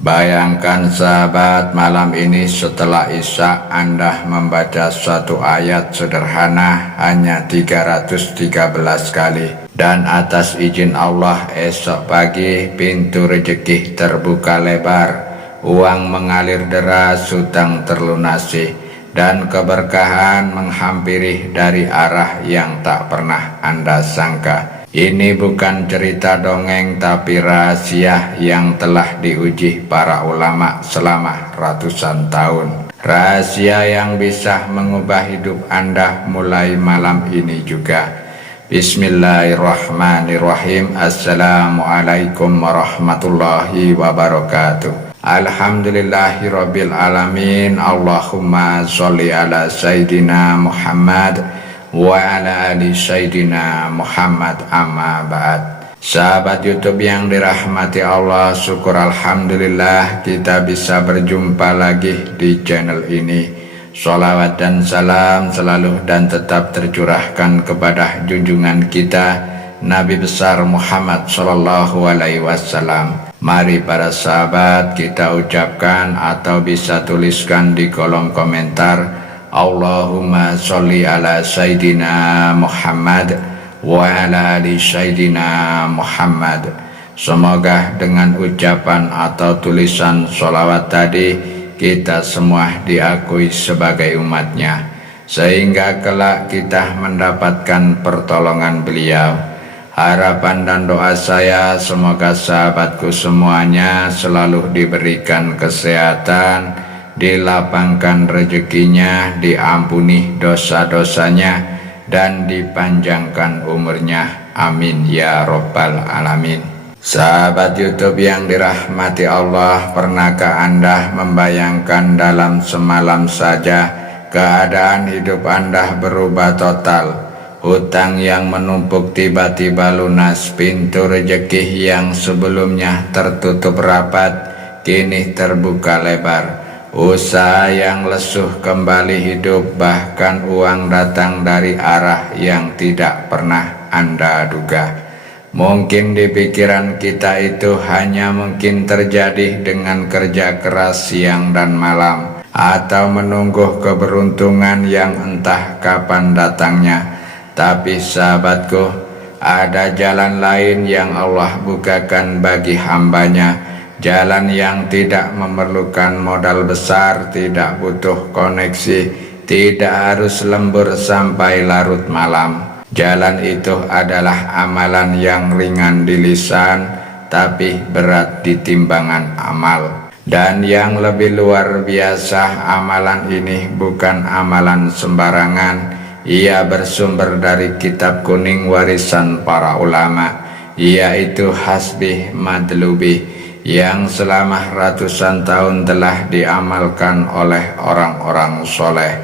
Bayangkan sahabat, malam ini setelah Isya Anda membaca suatu ayat sederhana hanya 313 kali. Dan atas izin Allah esok pagi pintu rezeki terbuka lebar, uang mengalir deras, hutang terlunasi, dan keberkahan menghampiri dari arah yang tak pernah Anda sangka. Ini bukan cerita dongeng tapi rahasia yang telah diuji para ulama selama ratusan tahun. Rahasia yang bisa mengubah hidup Anda mulai malam ini juga. Bismillahirrahmanirrahim. Assalamualaikum warahmatullahi wabarakatuh. Alhamdulillahirabbil alamin. Allahumma sholli ala Sayyidina Muhammad wa ala ali Sayyidina Muhammad, amma ba'd. Sahabat YouTube yang dirahmati Allah, syukur alhamdulillah kita bisa berjumpa lagi di channel ini. Sholawat dan salam selalu dan tetap tercurahkan kepada junjungan kita Nabi besar Muhammad Sallallahu Alaihi Wasallam. Mari para sahabat kita ucapkan atau bisa tuliskan di kolom komentar, Allahumma sholli ala Sayyidina Muhammad wa ala ali Sayyidina Muhammad. Semoga dengan ucapan atau tulisan sholawat tadi kita semua diakui sebagai umatnya, sehingga kelak kita mendapatkan pertolongan beliau. Harapan dan doa saya semoga sahabatku semuanya selalu diberikan kesehatan, dilapangkan rezekinya, diampuni dosa-dosanya, dan dipanjangkan umurnya. Amin ya robbal alamin. Sahabat YouTube yang dirahmati Allah, pernahkah Anda membayangkan dalam semalam saja keadaan hidup Anda berubah total? Hutang yang menumpuk tiba-tiba lunas, pintu rezeki yang sebelumnya tertutup rapat kini terbuka lebar. Usaha yang lesuh kembali hidup, bahkan uang datang dari arah yang tidak pernah Anda duga. Mungkin di pikiran kita itu hanya mungkin terjadi dengan kerja keras siang dan malam, atau menunggu keberuntungan yang entah kapan datangnya. Tapi sahabatku, ada jalan lain yang Allah bukakan bagi hambanya. Jalan yang tidak memerlukan modal besar, tidak butuh koneksi, tidak harus lembur sampai larut malam. Jalan itu adalah amalan yang ringan di lisan, tapi berat di timbangan amal. Dan yang lebih luar biasa, amalan ini bukan amalan sembarangan. Ia bersumber dari kitab kuning warisan para ulama, yaitu Hasbih Madlubi, yang selama ratusan tahun telah diamalkan oleh orang-orang soleh.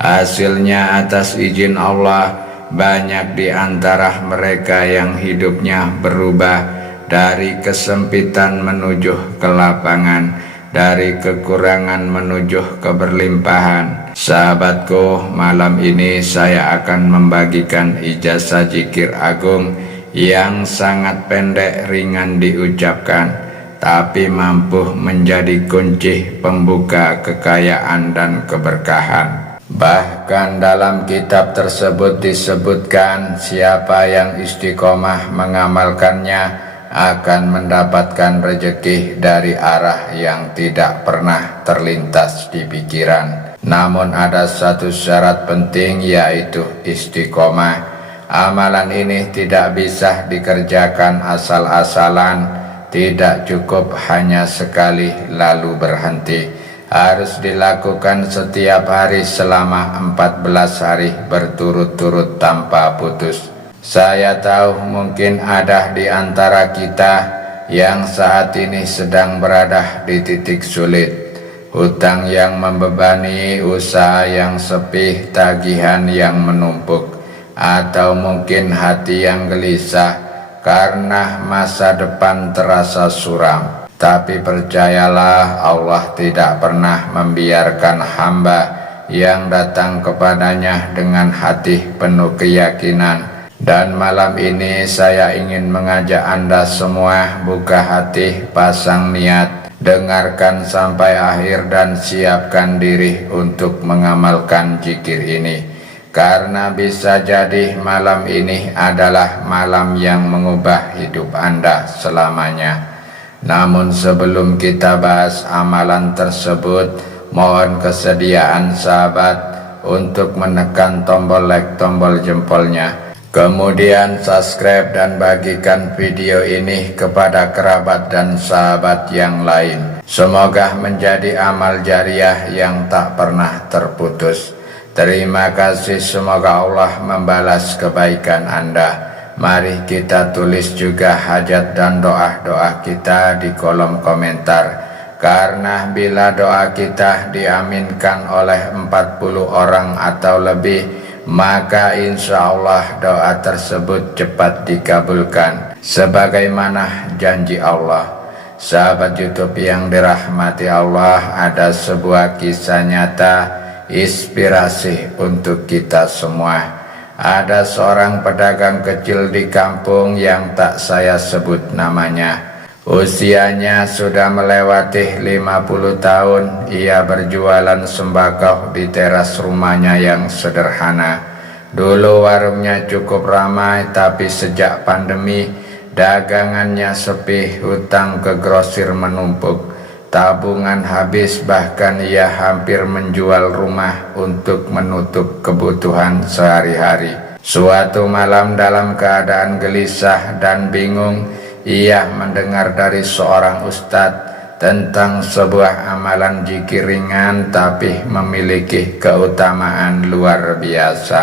Hasilnya atas izin Allah, banyak di antara mereka yang hidupnya berubah dari kesempitan menuju kelapangan, dari kekurangan menuju keberlimpahan. Sahabatku, malam ini saya akan membagikan ijazah zikir agung yang sangat pendek, ringan diucapkan, tapi mampu menjadi kunci pembuka kekayaan dan keberkahan. Bahkan dalam kitab tersebut disebutkan siapa yang istiqomah mengamalkannya akan mendapatkan rezeki dari arah yang tidak pernah terlintas di pikiran. Namun ada satu syarat penting, yaitu istiqomah. Amalan ini tidak bisa dikerjakan asal-asalan, tidak cukup hanya sekali lalu berhenti. Harus dilakukan setiap hari selama 14 hari berturut-turut tanpa putus. Saya tahu mungkin ada di antara kita yang saat ini sedang berada di titik sulit. Hutang yang membebani, usaha yang sepi, tagihan yang menumpuk, atau mungkin hati yang gelisah karena masa depan terasa suram. Tapi percayalah, Allah tidak pernah membiarkan hamba yang datang kepadanya dengan hati penuh keyakinan. Dan malam ini saya ingin mengajak Anda semua buka hati, pasang niat, Dengarkan sampai akhir dan siapkan diri untuk mengamalkan zikir ini, karena bisa jadi malam ini adalah malam yang mengubah hidup Anda selamanya. Namun sebelum kita bahas amalan tersebut, mohon kesediaan sahabat untuk menekan tombol like, tombol jempolnya. Kemudian subscribe dan bagikan video ini kepada kerabat dan sahabat yang lain. Semoga menjadi amal jariah yang tak pernah terputus. Terima kasih, semoga Allah membalas kebaikan Anda. Mari kita tulis juga hajat dan doa-doa kita di kolom komentar. Karena bila doa kita diaminkan oleh 40 orang atau lebih, maka insya Allah doa tersebut cepat dikabulkan sebagaimana janji Allah. Sahabat YouTube yang dirahmati Allah, ada sebuah kisah nyata inspirasi untuk kita semua. Ada seorang pedagang kecil di kampung yang tak saya sebut namanya. Usianya sudah melewati 50 tahun. Ia berjualan sembako di teras rumahnya yang sederhana. Dulu warungnya cukup ramai, tapi sejak pandemi dagangannya sepi, hutang ke grosir menumpuk, tabungan habis, bahkan ia hampir menjual rumah untuk menutup kebutuhan sehari-hari. Suatu malam dalam keadaan gelisah dan bingung, ia mendengar dari seorang ustadz tentang sebuah amalan zikir ringan tapi memiliki keutamaan luar biasa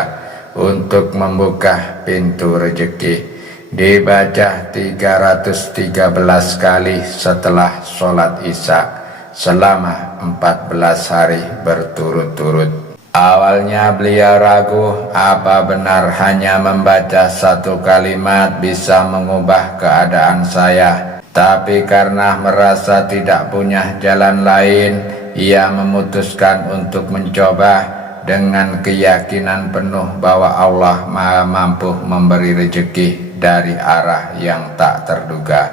untuk membuka pintu rezeki. Dibaca 313 kali setelah sholat isya selama 14 hari berturut-turut. Awalnya beliau ragu apa benar hanya membaca satu kalimat bisa mengubah keadaan saya. Tapi karena merasa tidak punya jalan lain, ia memutuskan untuk mencoba dengan keyakinan penuh bahwa Allah Maha mampu memberi rezeki dari arah yang tak terduga.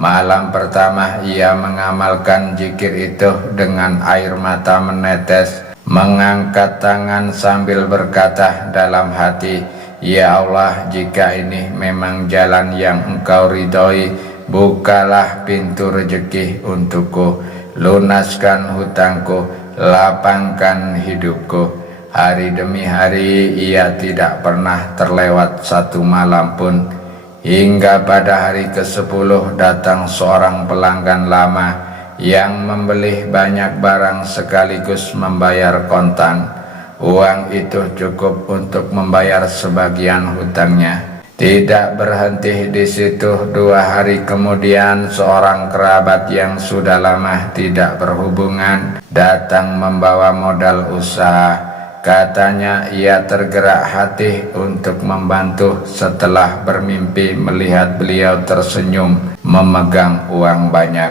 Malam pertama ia mengamalkan zikir itu dengan air mata menetes, mengangkat tangan sambil berkata dalam hati, "Ya Allah, jika ini memang jalan yang Engkau ridhoi, bukalah pintu rezeki untukku, lunaskan hutangku, lapangkan hidupku." Hari demi hari ia tidak pernah terlewat satu malam pun, hingga pada hari ke-10 datang seorang pelanggan lama yang membeli banyak barang sekaligus membayar kontan. Uang itu cukup untuk membayar sebagian hutangnya. Tidak berhenti di situ, 2 hari kemudian seorang kerabat yang sudah lama tidak berhubungan datang membawa modal usaha. Katanya ia tergerak hati untuk membantu setelah bermimpi melihat beliau tersenyum memegang uang banyak.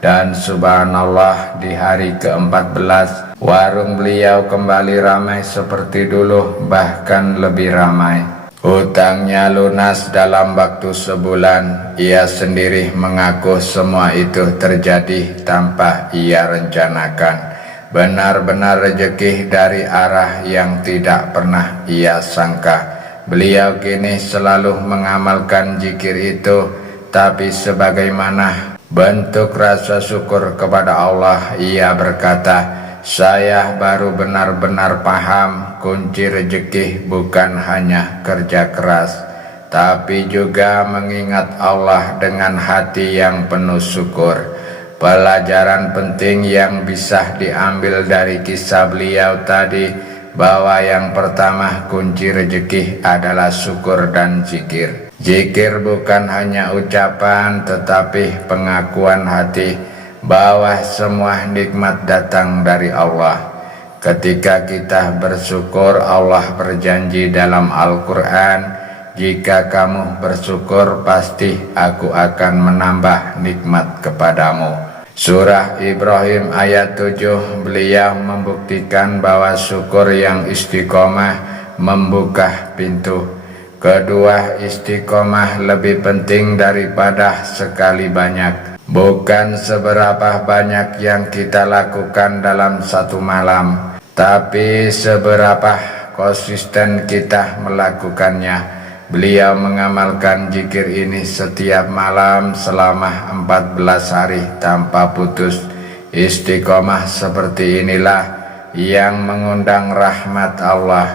Dan subhanallah, di hari ke-14 warung beliau kembali ramai seperti dulu, bahkan lebih ramai. Hutangnya lunas dalam waktu sebulan. Ia sendiri mengaku semua itu terjadi tanpa ia rencanakan. Benar-benar rezeki dari arah yang tidak pernah ia sangka. Beliau kini selalu mengamalkan zikir itu, tapi sebagaimana bentuk rasa syukur kepada Allah, ia berkata, "Saya baru benar-benar paham kunci rezeki bukan hanya kerja keras, tapi juga mengingat Allah dengan hati yang penuh syukur." Pelajaran penting yang bisa diambil dari kisah beliau tadi, bahwa yang pertama kunci rezeki adalah syukur dan zikir. Zikir bukan hanya ucapan, tetapi pengakuan hati bahwa semua nikmat datang dari Allah. Ketika kita bersyukur, Allah berjanji dalam Al-Quran, "Jika kamu bersyukur, pasti aku akan menambah nikmat kepadamu." Surah Ibrahim ayat 7, beliau membuktikan bahwa syukur yang istiqomah membuka pintu. Kedua, istiqomah lebih penting daripada sekali banyak. Bukan seberapa banyak yang kita lakukan dalam satu malam, tapi seberapa konsisten kita melakukannya. Beliau mengamalkan zikir ini setiap malam selama 14 hari tanpa putus. Istiqomah seperti inilah yang mengundang rahmat Allah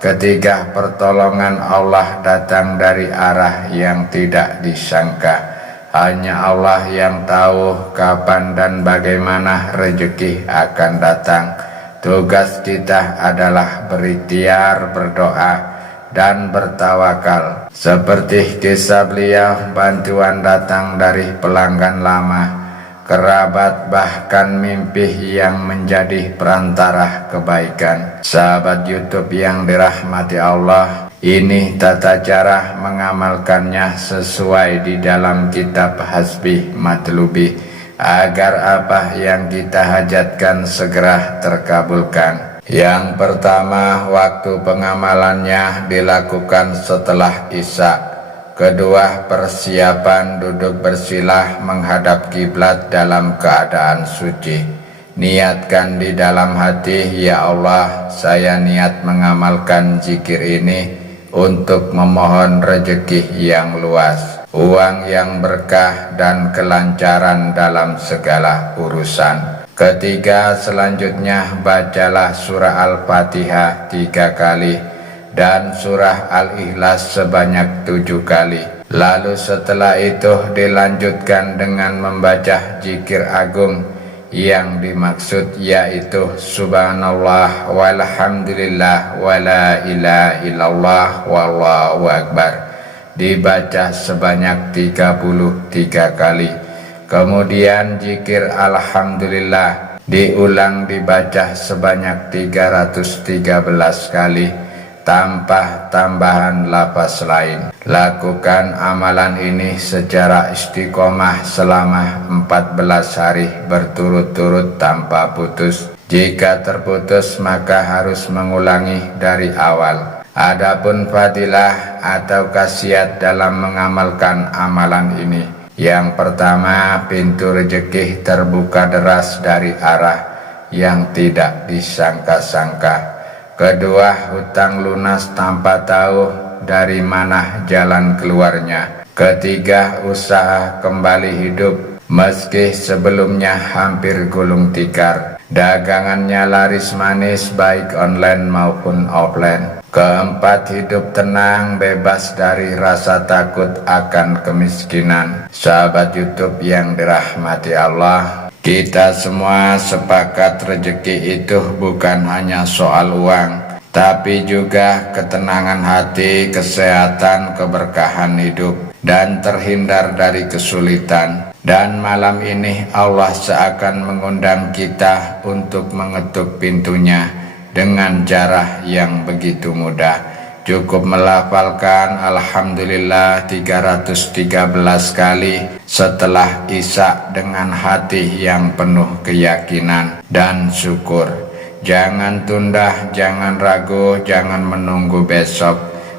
ketika pertolongan Allah datang dari arah yang tidak disangka. Hanya Allah yang tahu kapan dan bagaimana rezeki akan datang. Tugas kita adalah berikhtiar, berdoa, dan bertawakal. Seperti kisah beliau, bantuan datang dari pelanggan lama, kerabat, bahkan mimpi yang menjadi perantara kebaikan. Sahabat YouTube yang dirahmati Allah, ini tata cara mengamalkannya sesuai di dalam kitab Hasbi Matlubi, agar apa yang kita hajatkan segera terkabulkan. Yang pertama, waktu pengamalannya dilakukan setelah Isya. Kedua, persiapan duduk bersilah menghadap kiblat dalam keadaan suci. Niatkan di dalam hati, ya Allah, saya niat mengamalkan zikir ini untuk memohon rezeki yang luas, uang yang berkah, dan kelancaran dalam segala urusan. Ketiga, selanjutnya bacalah surah Al-Fatihah 3 kali dan surah Al-Ikhlas sebanyak 7 kali. Lalu setelah itu dilanjutkan dengan membaca zikir agung yang dimaksud, yaitu subhanallah walhamdulillah wala ilaha illallah wallahu akbar, dibaca sebanyak 33 kali. Kemudian zikir alhamdulillah diulang dibaca sebanyak 313 kali tanpa tambahan lafaz lain. Lakukan amalan ini secara istiqomah selama 14 hari berturut-turut tanpa putus. Jika terputus maka harus mengulangi dari awal. Adapun fadilah atau khasiat dalam mengamalkan amalan ini, yang pertama, pintu rezeki terbuka deras dari arah yang tidak disangka-sangka. Kedua, hutang lunas tanpa tahu dari mana jalan keluarnya. Ketiga, usaha kembali hidup meski sebelumnya hampir gulung tikar. Dagangannya laris manis baik online maupun offline. Keempat, hidup tenang bebas dari rasa takut akan kemiskinan. Sahabat YouTube yang dirahmati Allah, kita semua sepakat rezeki itu bukan hanya soal uang, tapi juga ketenangan hati, kesehatan, keberkahan hidup, dan terhindar dari kesulitan. Dan malam ini Allah seakan mengundang kita untuk mengetuk pintunya dengan cara yang begitu mudah. Cukup melafalkan alhamdulillah 313 kali setelah Isya dengan hati yang penuh keyakinan dan syukur. Jangan tunda, jangan ragu, jangan menunggu besok,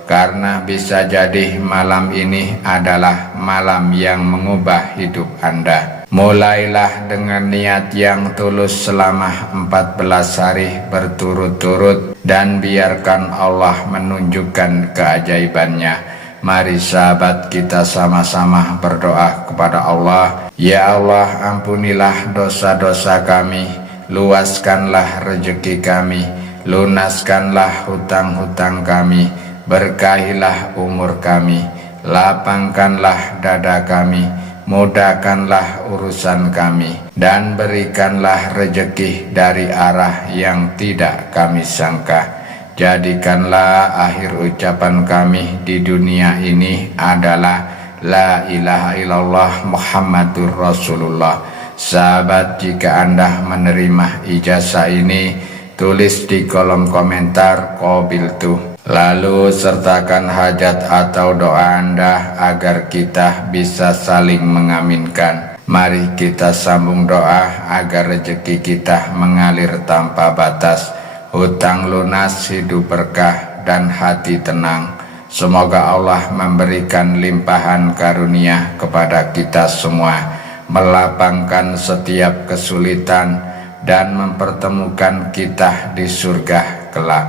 karena bisa jadi malam ini adalah malam yang mengubah hidup Anda. Mulailah dengan niat yang tulus selama 14 hari berturut-turut dan biarkan Allah menunjukkan keajaibannya. Mari sahabat, kita sama-sama berdoa kepada Allah. Ya Allah, ampunilah dosa-dosa kami, luaskanlah rezeki kami, lunaskanlah hutang-hutang kami, berkahilah umur kami, lapangkanlah dada kami, mudahkanlah urusan kami, dan berikanlah rezeki dari arah yang tidak kami sangka. Jadikanlah akhir ucapan kami di dunia ini adalah La ilaha illallah Muhammadur Rasulullah. Sahabat, jika Anda menerima ijazah ini, tulis di kolom komentar qabiltu. Lalu sertakan hajat atau doa Anda agar kita bisa saling mengaminkan. Mari kita sambung doa agar rezeki kita mengalir tanpa batas, hutang lunas, hidup berkah, dan hati tenang. Semoga Allah memberikan limpahan karunia kepada kita semua. melapangkan setiap kesulitan, dan mempertemukan kita di surga kelak.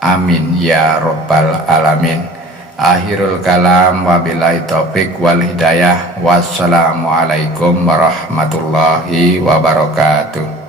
Amin ya rabbal alamin. Akhirul kalam, wabillahi taufik wal hidayah. Wassalamualaikum warahmatullahi wabarakatuh.